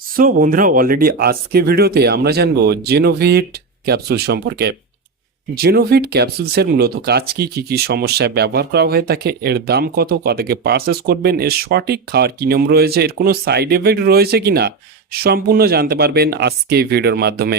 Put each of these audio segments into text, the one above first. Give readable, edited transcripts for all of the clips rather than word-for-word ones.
So বন্ধুরা, already আজকে ভিডিওতে আমরা জানবো জেনোভিট ক্যাপসুল সম্পর্কে। জেনোভিট ক্যাপসুলসের মূলত কাজ কি, কি কি সমস্যায় ব্যবহার করা হয়ে থাকে, এর দাম কত, কতকে পারচেস করবেন, এর সঠিক খাওয়ার কি নিয়ম রয়েছে, এর কোনো সাইড এফেক্ট রয়েছে কিনা সম্পূর্ণ জানতে পারবেন আজকে এই ভিডিওর মাধ্যমে।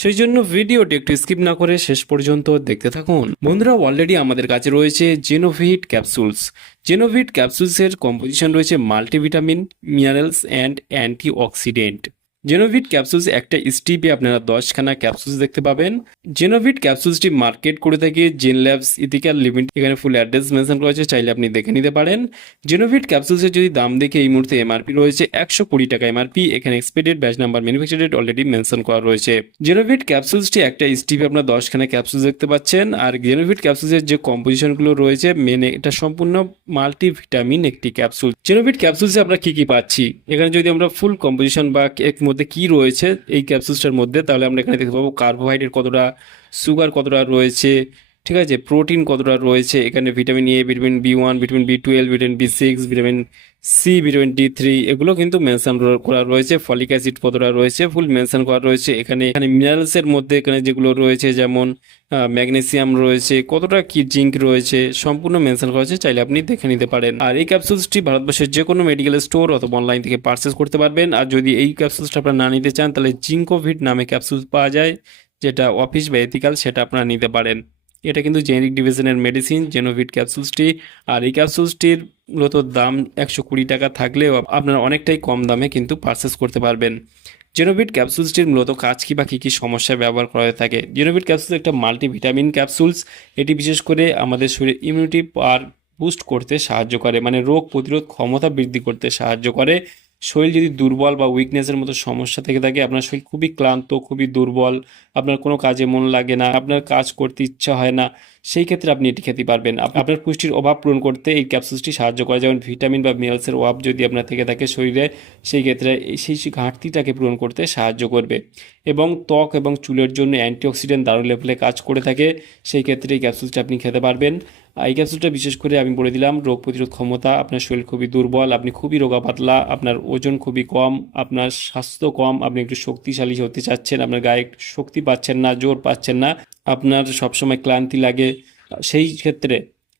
সেই জন্য ভিডিওটি একটু স্কিপ না করে শেষ পর্যন্ত দেখতে থাকুন। বন্ধুরা, অলরেডি আমাদের কাছে রয়েছে জেনোভিট ক্যাপসুলস। জেনোভিট ক্যাপসুলসের কম্পোজিশন রয়েছে মাল্টিভিটামিন, মিনারেলস অ্যান্ড অ্যান্টিঅক্সিডেন্ট। জেনোভিট ক্যাপসুলস একটা স্টিপে আপনারা 10খানা ক্যাপসুলস দেখতে পাবেন। জেনোভিট ক্যাপসুলসটি মার্কেট করে থাকে জেন ল্যাবস ইথিক্যাল লিমিটেড। এখানে ফুল অ্যাড্রেস মেনশন করা আছে, চাইলে আপনি দেখে নিতে পারেন। জেনোভিট ক্যাপসুলসের যদি দাম দেখে এই মুহূর্তে এমআরপি রয়েছে 120 টাকা এমআরপি। এখানে expected batch number, manufacture date already mention করা রয়েছে। জেনোভিট ক্যাপসুলসটি একটা স্টিপে আপনার 10খানা ক্যাপসুলস দেখতে পাচ্ছেন। আর জেনোভিট ক্যাপসুলসের যে কম্পোজিশনগুলো রয়েছে, মেনে এটা সম্পূর্ণ মাল্টিভিটামিন একটি ক্যাপসুল। জেনোভিট ক্যাপসুলসে আমরা কি কি পাচ্ছি, এখানে যদি আমরা ফুল কম্পোজিশন বা এর মধ্যে কি রয়েছে এই ক্যাপসুলসটার মধ্যে, তাহলে আমরা এখানে দেখতে পাবো কার্বোহাইড্রেট কতটা, সুগার কতটা রয়েছে, ঠিক আছে, প্রোটিন কতটা রয়েছে, এখানে vitamin A, vitamin B one, vitamin বি12, ভিটামিন বি6, ভিটামিন সি, ভিটামিন ডি3 এগুলো কিন্তু মেনশন করা রয়েছে। ফলিক অ্যাসিড কতটা রয়েছে ফুল মেনশন করা রয়েছে। এখানে এখানে মিনারেলসের মধ্যে এখানে যেগুলো রয়েছে, যেমন ম্যাগনেসিয়াম রয়েছে, কতটা কি জিঙ্ক রয়েছে, সম্পূর্ণ মেনশন করা হয়েছে, চাইলে আপনি দেখে নিতে পারেন। আর এই ক্যাপসুলসটি ভারতবর্ষের যে কোনো মেডিকেল স্টোর অথবা অনলাইন থেকে পারচেস করতে পারবেন। আর যদি এই ক্যাপসুলসটা আপনারা না নিতে চান, তাহলে জিঙ্কোভিট নামে ক্যাপসুলস পাওয়া যায়, যেটা অফিস বা এথিক্যাল, সেটা আপনারা নিতে পারেন। এটা কিন্তু জেনেরিক ডিভিশনের মেডিসিন জেনোভিট ক্যাপসুলসটি। আর এই ক্যাপসুলসটির মূলত দাম 120 টাকা থাকলেও আপনারা অনেকটাই কম দামে কিন্তু পারচেস করতে পারবেন। জেনোভিট ক্যাপসুলসটির মূলত কাজ কি বা কী কী সমস্যায় ব্যবহার করা হয়ে থাকে। জেনোভিট ক্যাপসুল একটা মাল্টিভিটামিন ক্যাপসুলস। এটি বিশেষ করে আমাদের শরীরে ইমিউনিটি পাওয়ার বুস্ট করতে সাহায্য করে, মানে রোগ প্রতিরোধ ক্ষমতা বৃদ্ধি করতে সাহায্য করে। শরীর যদি দুর্বল বা উইকনেসের মতো সমস্যা থেকে থাকে, আপনার শরীর খুবই ক্লান্ত, খুবই দুর্বল, আপনার কোনো কাজে মন লাগে না, আপনার কাজ করতে ইচ্ছা হয় না, সেই ক্ষেত্রে আপনি এটি খেতে পারবেন। আপনার পুষ্টির অভাব পূরণ করতে এই ক্যাপসুলসটি সাহায্য করে, যেমন ভিটামিন বা মিনারেলসের অভাব যদি আপনার থেকে থাকে শরীরে, সেই ক্ষেত্রে সেই ঘাটতিটাকে পূরণ করতে সাহায্য করবে। এবং ত্বক এবং চুলের জন্য অ্যান্টিঅক্সিডেন্ট দারুণ লেভেলে কাজ করে থাকে, সেই ক্ষেত্রে এই ক্যাপসুলসটা আপনি খেতে পারবেন। এই ক্যাপসুলটা বিশেষ করে আমি বলে দিলাম রোগ প্রতিরোধ ক্ষমতা, আপনার শরীর খুবই দুর্বল, আপনি খুবই রোগা পাতলা, আপনার ওজন খুবই কম, আপনার স্বাস্থ্য কম, আপনি একটু শক্তিশালী হতে চাচ্ছেন, আপনার গায়ে একটু শক্তি পাচ্ছেন না, জোর পাচ্ছেন না, আপনার সবসময় ক্লান্তি লাগে, সেই ক্ষেত্রে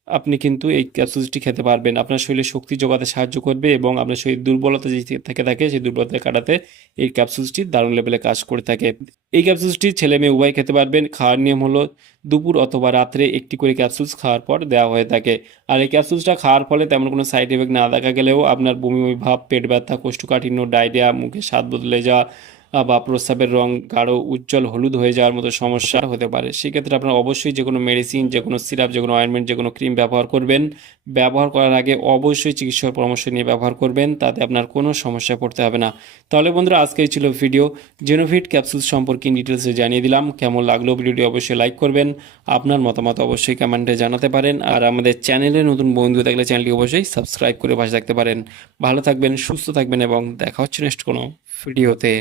আপনি কিন্তু এই ক্যাপসুলসটি খেতে পারবেন। আপনার শরীরে শক্তি যোগাতে সাহায্য করবে এবং আপনার শরীর দুর্বলতা যে থেকে থাকে সেই দুর্বলতা কাটাতে এই ক্যাপসুলসটি দারুণ লেভেলে কাজ করে থাকে। এই ক্যাপসুলসটি ছেলে মেয়ে উভয় খেতে পারবেন। খাওয়ার নিয়ম হলো দুপুর অথবা রাত্রে একটি করে ক্যাপসুলস খাওয়ার পর দেওয়া হয়ে থাকে। আর এই ক্যাপসুলসটা খাওয়ার ফলে তেমন কোনো সাইড এফেক্ট না দেখা গেলেও আপনার বমি বমি ভাব, পেট ব্যথা, কোষ্ঠকাঠিন্য, ডায়রিয়া, মুখে স্বাদ বদলে যাওয়া বা প্রস্রাবের রং গাঢ় উজ্জ্বল হলুদ হয়ে যাওয়ার মতো সমস্যা হতে পারে। সেক্ষেত্রে আপনারা অবশ্যই যে কোনো মেডিসিন, যে কোনো সিরাপ, যে কোনো অয়েনমেন্ট, যে কোনো ক্রিম ব্যবহার করবেন। ব্যবহার করার আগে অবশ্যই চিকিৎসকের পরামর্শ নিয়ে ব্যবহার করবেন, তাতে আপনার কোনো সমস্যায় পড়তে হবে না। তাহলে বন্ধুরা, আজকেই ছিল ভিডিও জেনোভিট ক্যাপসুলস সম্পর্কে ডিটেলসে জানিয়ে দিলাম। কেমন লাগলো ভিডিওটি অবশ্যই লাইক করবেন, আপনার মতামত অবশ্যই কমেন্টে জানাতে পারেন। আর আমাদের চ্যানেলে নতুন বন্ধু থাকলে চ্যানেলটি অবশ্যই সাবস্ক্রাইব করে পাশে থাকতে পারেন। ভালো থাকবেন, সুস্থ থাকবেন এবং দেখা হচ্ছে নেক্সট কোনো ভিডিওতে।